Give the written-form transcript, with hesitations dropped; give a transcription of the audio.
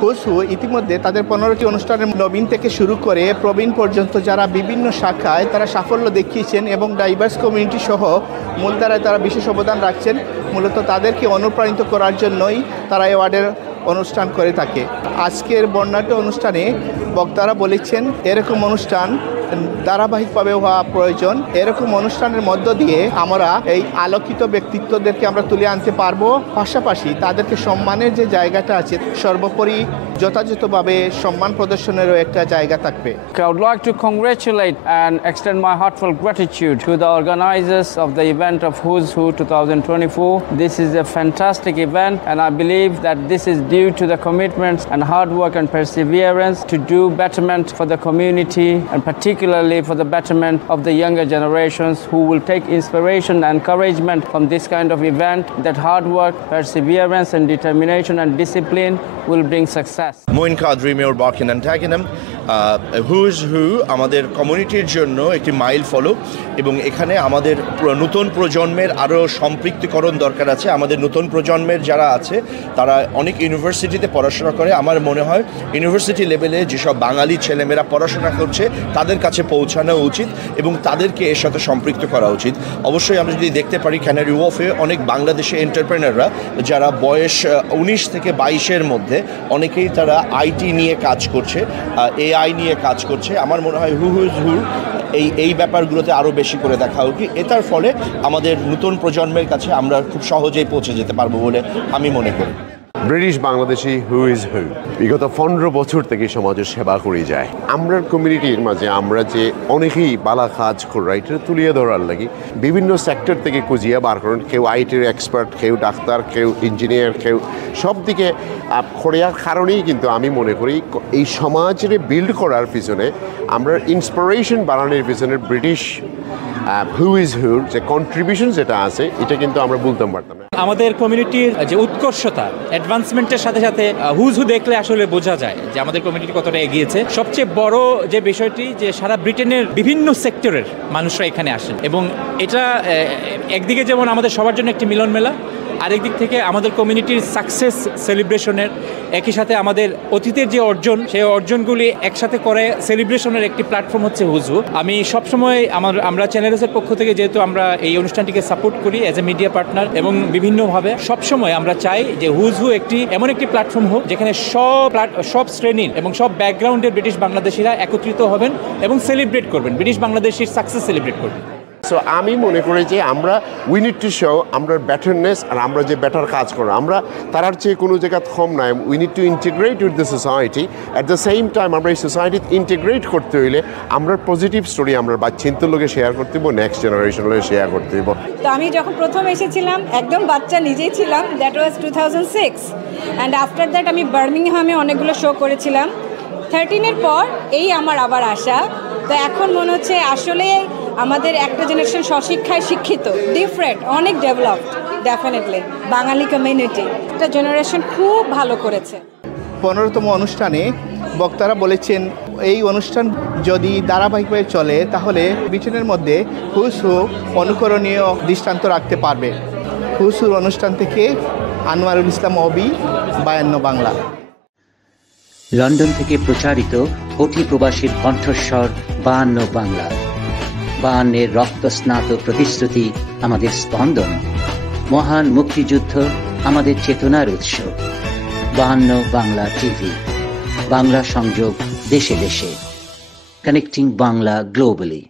হুসু ইতিমধ্যে তাদের 15টি অনুষ্ঠানের নবীন থেকে শুরু করে প্রবীণ পর্যন্ত যারা বিভিন্ন শাখায় তারা সাফল্য দেখিয়েছেন এবং ডাইভার্স কমিউনিটি সহ মূলধারায় তারা বিশেষ অবদান রাখছেন, মূলত তাদেরকে অনুপ্রাণিত করার জন্যই তারা অ্যাওয়ার্ডের অনুষ্ঠান করে থাকে। আজকের বর্ণাঢ্য অনুষ্ঠানে বক্তারা বলেছেন এরকম অনুষ্ঠান ধারাবাহিকভাবে হওয়া প্রয়োজন। এরকম অনুষ্ঠানের মধ্য দিয়ে আমরা এই আলোকিত ব্যক্তিত্বদেরকে আমরা তুলে আনতে পারবো, পাশাপাশি তাদেরকে সম্মানের যে জায়গাটা আছে সর্বোপরি যথাযথভাবে সম্মান প্রদর্শনেরও একটা জায়গা থাকবে। I would like to congratulate and extend my heartfelt gratitude to the organizers of the event of Who's Who 2024. This is a fantastic event and I believe that this is due to the commitments and hard work and perseverance to do betterment for the community and particularly for the betterment of the younger generations who will take inspiration and encouragement from this kind of event, that hard work, perseverance and determination and discipline will bring success. Moin Kadri Mayor Barkin and Tagenham who's who আমাদের কমিউনিটির জন্য একটি mile ফলক এবং এখানে আমাদের নতুন প্রজন্মের আরও সম্পৃক্তকরণ দরকার আছে। আমাদের নতুন প্রজন্মের যারা আছে তারা অনেক ইউনিভার্সিটিতে পড়াশোনা করে। আমার মনে হয় ইউনিভার্সিটি লেভেলে যেসব বাঙালি ছেলেমেয়েরা পড়াশোনা করছে তাদের কাছে পৌঁছানো উচিত এবং তাদেরকে এর সাথে সম্পৃক্ত করা উচিত। অবশ্যই আমরা যদি দেখতে পারি ক্যানারি ওয়ফে অনেক বাংলাদেশি এন্টারপ্রেনাররা যারা বয়স 19 থেকে 22-এর মধ্যে অনেকেই তারা আইটি নিয়ে কাজ করছে, এআই নিয়ে কাজ করছে। আমার মনে হয় হুজ হু এই ব্যাপারগুলোতে আরও বেশি করে দেখা উচিত। এটার ফলে আমাদের নতুন প্রজন্মের কাছে আমরা খুব সহজেই পৌঁছে যেতে পারবো বলে আমি মনে করি। British Bangladeshi who is who বিগত 15 বছর থেকে সমাজের সেবা করে যায়। আমরা কমিউনিটির মাঝে আমরা যে অনেকেই বালা কাজ করি এটা তুলিয়ে ধরার লাগি বিভিন্ন সেক্টর থেকে খুঁজিয়ে বার করেন। কেউ আইটির এক্সপার্ট, কেউ ডাক্তার, কেউ ইঞ্জিনিয়ার, কেউ সব দিকে খড়িয়ার কারণেই কিন্তু আমি মনে করি এই সমাজের বিল্ড করার পিছনে আমরা ইন্সপিরেশন বাড়ানোর পিছনে ব্রিটিশ হু ইজ হুর যে কন্ট্রিবিউশন যেটা আছে এটা কিন্তু আমরা বলতে পারতাম না। আমাদের কমিউনিটির যে উৎকর্ষতা অ্যাডভান্সমেন্টের সাথে সাথে হুজ হু দেখলে আসলে বোঝা যায় যে আমাদের কমিউনিটি কতটা এগিয়েছে। সবচেয়ে বড় যে বিষয়টি যে সারা ব্রিটেনের বিভিন্ন সেক্টরের মানুষরা এখানে আসেন এবং এটা একদিকে যেমন আমাদের সবার জন্য একটি মিলন মেলা, আরেক দিক থেকে আমাদের কমিউনিটির সাকসেস সেলিব্রেশনের একই সাথে আমাদের অতীতের যে অর্জন সেই অর্জনগুলি একসাথে করে সেলিব্রেশনের একটি প্ল্যাটফর্ম হচ্ছে হুজ হু। আমি সবসময় আমরা চ্যানেলসের পক্ষ থেকে যেহেতু আমরা এই অনুষ্ঠানটিকে সাপোর্ট করি অ্যাজ এ মিডিয়া পার্টনার এবং বিভিন্নভাবে সবসময় আমরা চাই যে হুজ হু এমন একটি প্ল্যাটফর্ম হোক যেখানে সব শ্রেণীর এবং সব ব্যাকগ্রাউন্ডের ব্রিটিশ বাংলাদেশিরা একত্রিত হবেন এবং সেলিব্রেট করবেন, ব্রিটিশ বাংলাদেশির সাকসেস সেলিব্রেট করবেন। সো আমি মনে করি যে আমরা উই নিড টু শো আমরা বেটারনেস আর আমরা যে বেটার কাজ করো আমরা তার চেয়ে কোনো জায়গা কম নাই। We need to integrate with the society at the same time আমরা এই সোসাইটি ইন্টিগ্রেট করতে হইলে আমরা পজিটিভ স্টোরি আমরা বাচ্চিন্তের লোকে শেয়ার করতে হইব, নেক্সট জেনারেশনের লোকে শেয়ার করতে হইব। তো আমি যখন প্রথম এসেছিলাম একদম বাচ্চা নিজেই ছিলাম, that was 2006 and after that আমি বার্মিংহামে অনেকগুলো শো করেছিলাম। 13-এর পর এই আমার আবার আসা। তো এখন মনে হচ্ছে আসলে আমাদের একটা জেনারেশন স্বশিক্ষায় শিক্ষিত, ডিফারেন্ট, অনেক ডেভেলপড। ডেফিনেটলি বাঙালি কমিউনিটি একটা জেনারেশন খুব ভালো করেছে। 15তম অনুষ্ঠানে বক্তারা বলেছেন এই অনুষ্ঠান যদি ধারাবাহিকভাবে চলে তাহলে ব্রিটেনের মধ্যে হুজ হু অনুকরণীয় দৃষ্টান্ত রাখতে পারবে। হুজ হুর অনুষ্ঠান থেকে আনোয়ারুল ইসলাম অবি, 52 বাংলা। লন্ডন থেকে প্রচারিত কোটি প্রবাসীর কণ্ঠস্বর 52 বাংলা। 52-এর রক্তস্নাত প্রতিশ্রুতি আমাদের স্পন্দন, মহান মুক্তিযুদ্ধ আমাদের চেতনার উৎস। 52 বাংলা টিভি, বাংলা সংযোগ দেশে দেশে, কানেক্টিং বাংলা গ্লোবালি।